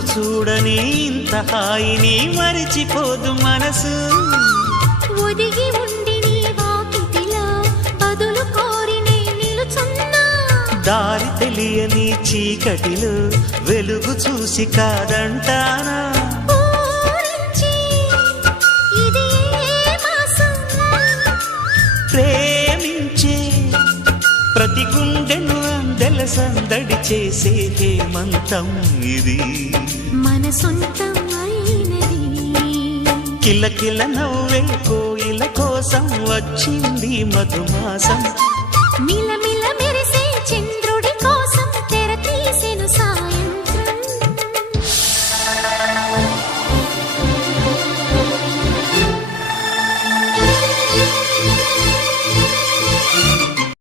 రోజు చూడని ఇంత హాయిని మరిచిపోదు మనసు. ఒదిగి ఉండి నీ వాకిటిలో బదులు కోరి నే నిలుచున్నా. దారి తెలియని చీకటిలో వెలుగు చూసి కాదంటానా. ఊరించి ఇది ఏ మాసం? ప్రేమించే ప్రతి గుండెను అందెల సందడి చేసే హేమంతం ఇది. మన సొంతం అయినది. కిలకిల నవ్వే కోయిల కోసం వచ్చింది మధుమాసం.